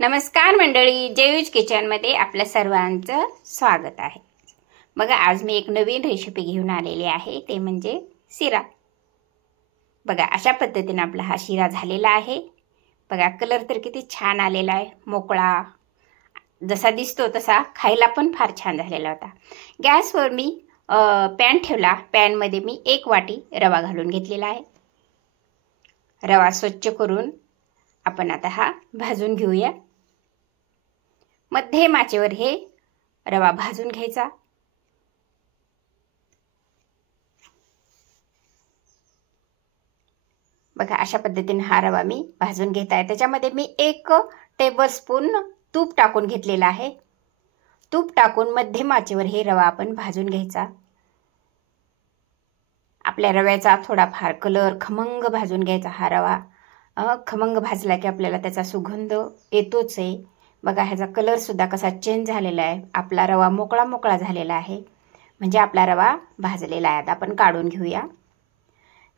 नमस्कार मंडळी, जयूज किचनमध्ये आपल्या सर्वांचं स्वागत आहे। बघा, आज मी एक नवीन रेसिपी घेऊन आलेली आहे, ते म्हणजे शिरा। बघा, अशा पद्धतीने आपला हा शिरा झालेला आहे। बघा, कलर तर किती छान आलेला आहे, मोकळा जसा दिसतो तसा खायला पण फार छान झालेला होता। गॅसवर मी पॅन ठेवला। पॅनमध्ये मी 1 वाटी रवा घालून घेतलेला आहे। रवा स्वच्छ करून आपण आता हा भाजून घेऊया। मध्यम आचेवर हे रवा भाजून घ्यायचा। बघा, अशा पद्धतीने हा रवा मी भाजून घेत आहे। त्याच्यामध्ये मी 1 टेबलस्पून तूप टाकून घेतलेला आहे। तूप टाकून मध्यम आचेवर हे रवा आपण भाजून घ्यायचा। आपल्या रव्याचा थोडाफार कलर खमंग भाजून घ्यायचा। हा रवा खमंग भाजला की आपल्याला त्याचा सुगंध येतोच आहे। बघा, ह्याचा कलर सुद्धा कसा चेंज झालेला आहे। आपला रवा मोकळा मोकळा झालेला आहे, म्हणजे आपला रवा भाजलेला आहे। आता आपण काढून घेऊया।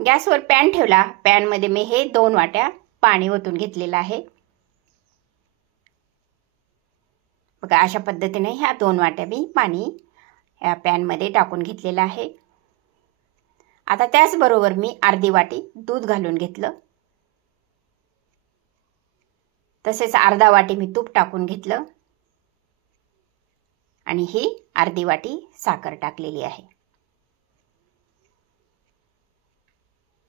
गॅसवर पॅन ठेवला। पॅनमध्ये मी हे 2 वाट्या पाणी ओतून घेतलेलं आहे। बघा, अशा पद्धतीने ह्या 2 वाट्या मी पाणी या पॅनमध्ये टाकून घेतलेलं आहे। आता त्याचबरोबर मी अर्धी वाटी दूध घालून घेतलं। तसेच अर्धा वाटी मी तूप टाकून घेतलं आणि ही अर्धी वाटी साखर टाकलेली आहे।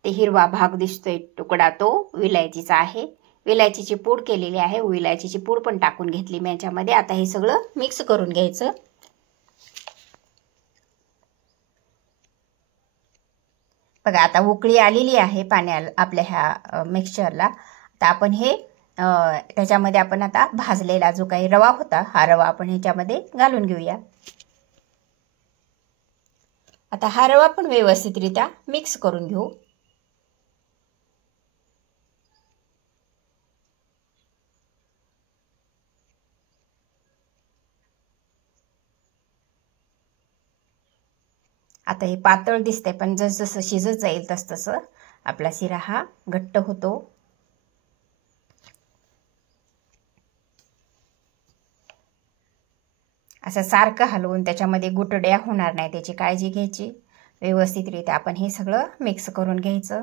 ते हिरवा भाग दिसतोय तुकडा तो विलायचीचा आहे। विलायचीची पूड केलेली आहे। विलायचीची पूड पण टाकून घेतली मी याच्यामध्ये। आता हे सगळं मिक्स करून घ्यायचं। बघा, आता उकळी आलेली आहे पाण्याला आपल्या ह्या मिक्सचरला। आता आपण हे त्याच्यामध्ये आपण आता भाजलेला जो काही रवा होता, हा रवा आपण ह्याच्यामध्ये घालून घेऊया। आता हा रवा पण व्यवस्थितरित्या मिक्स करून घेऊ। आता हे पातळ दिसतंय, पण जसं शिजत जाईल तसं आपला शिरा हा घट्ट होतो। असं सारखं हलवून त्याच्यामध्ये गुटड्या होणार नाही त्याची काळजी घ्यायची। व्यवस्थितरित्या आपण हे सगळं मिक्स करून घ्यायचं।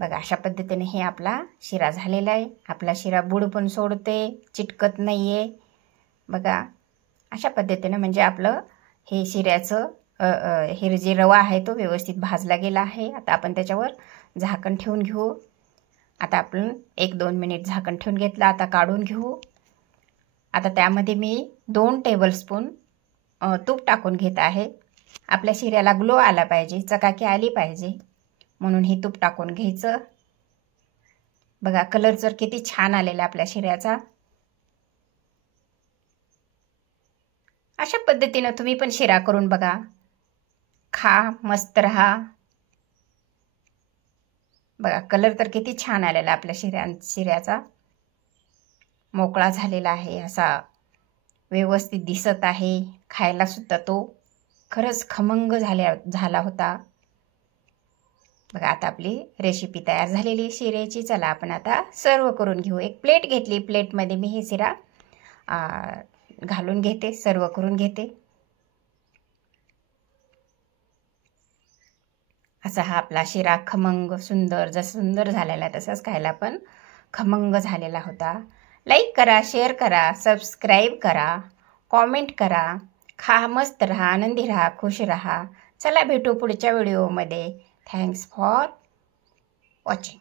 बघा, अशा पद्धतीने हे आपला शिरा झालेला आहे। आपला शिरा बुड पण सोडते, चिटकत नाहीये। बघा, अशा पद्धतीने म्हणजे आपलं हे शिऱ्याचं हे जे रवा आहे तो व्यवस्थित भाजला गेला आहे। आता आपण त्याच्यावर झाकण ठेवून घेऊ। आता आपण 1-2 मिनिट झाकण ठेवून घेतलं। आता काढून घेऊ। आता त्यामध्ये मी 2 टेबलस्पून तूप टाकून घेत आहे। आपल्या शिऱ्याला ग्लो आला पाहिजे, चकाकी आली पाहिजे, म्हणून हे तूप टाकून घ्यायचं। बघा, कलर जर किती छान आलेला आपल्या शिऱ्याचा। अशा पद्धतीने तुम्ही पण शिरा करून बघा, खा, मस्त रहा। बघा, कलर तर किती छान आलेला आपल्या शिऱ्याचा। मोकळा झालेला आहे, असा व्यवस्थित दिसत आहे। खायला सुद्धा तो खरंच खमंग झाला होता। बघा, आता आपली रेसिपी तयार झालेली शिऱ्याची। चला आपण आता सर्व करून घेऊ। एक प्लेट घेतली। प्लेटमध्ये मी हे शिरा घालून घेते, सर्व करून घेते। असा हा आपला शिरा खमंग सुंदर, जसा सुंदर झालेला तसाच खायला पण खमंग झालेला होता। लाईक करा, शेअर करा, सबस्क्राईब करा, कॉमेंट करा। खा, मस्त रहा, आनंदी रहा, खुश रहा। चला भेटू पुढच्या व्हिडिओमध्ये। Thanks for watching.